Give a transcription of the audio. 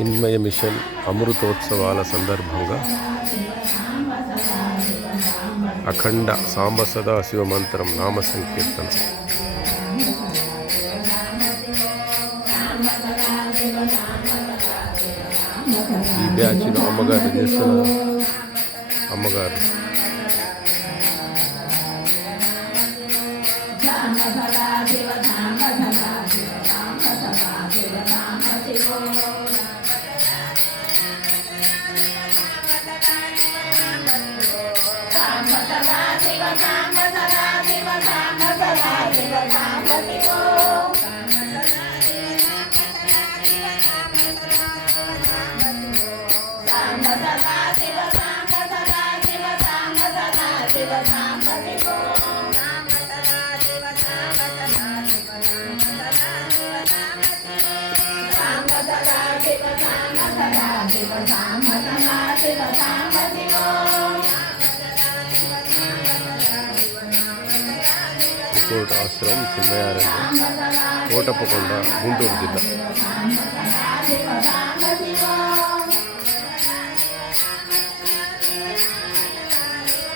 చిన్మయ మిషన్ అమృతోత్సవాల సందర్భంగా అఖండ సాంబ సదాశివ మంత్రం నామ సంకీర్తన. ఈ బ్యాచ్లో అమ్మగారు చేస్తున్నారు. అమ్మగారు రిపోర్ట్ ఆశ్రమం చిన్మయారణ్యం, కోటప్పకొండ, గుంటూరు జిల్లా.